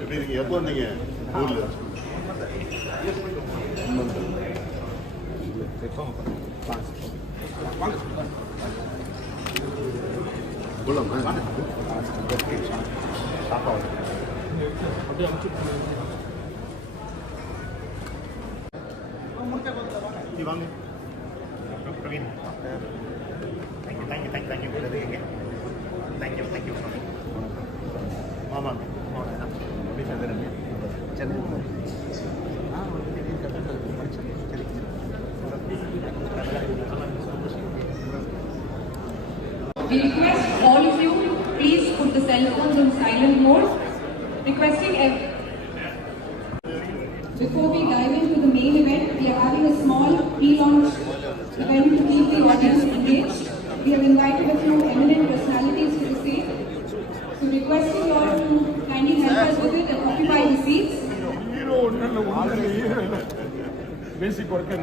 எப்படி இருக்கீங்க? எப்போ வந்தீங்க ஊரில்? வாங்க பிரவீன். தேங்க்யூ மாமா எப்படி சந்திரன் Chennai We request all of you, please put the cell phones on silent mode. Requesting before we dive into the main event, we are having a small pre-launch event to keep the audience engaged. We have invited a few eminent personalities to the stage. So requesting you all to kindly help us with it and occupy the seats. Basic worker.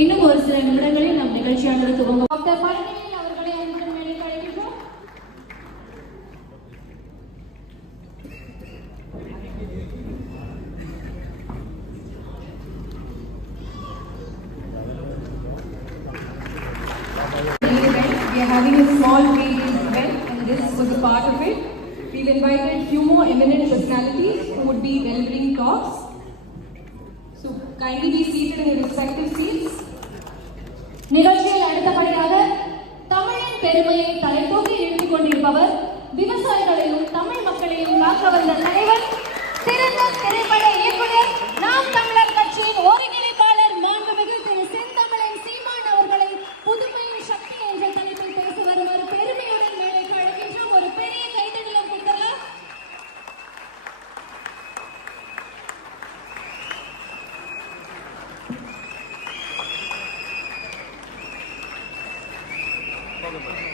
இன்னும் ஒரு சில நிமிடங்களில் நம் நிகழ்ச்சியானது துவங்கும். Doctor Palanivel அவர்களை அன்புடன் மேடைக்கு அழைக்கின்றோம். We are having a small pre-release event and this was a part of it. We've invited few more eminent personalities who would be delivering talks. So kindly be seated in your respective seats. நிகழ்ச்சியில் அடுத்தபடியாக தமிழின் பெருமையை தலைத்தூக்கி எடுத்துக் கொண்டிருப்பவர், விவசாயிகளையும் தமிழ் மக்களையும் காக்க வந்த தலைவர், சிறந்த திரைப்பட இயக்குனர், நாம் தமிழர் கட்சியின் ஒருங்கிணைப்பாளர் மாண்புமிகு திரு செந்தமிழன் சீமான் அவர்களை புதுமையின் சக்தி என்ற தலைப்பில் பேசி வருமாறு பெருமையுடன் மேடைக்கு அழைக்கின்றோம். ஒரு பெரிய கைத்தட்டலும் கொடுக்கலாம். Okay.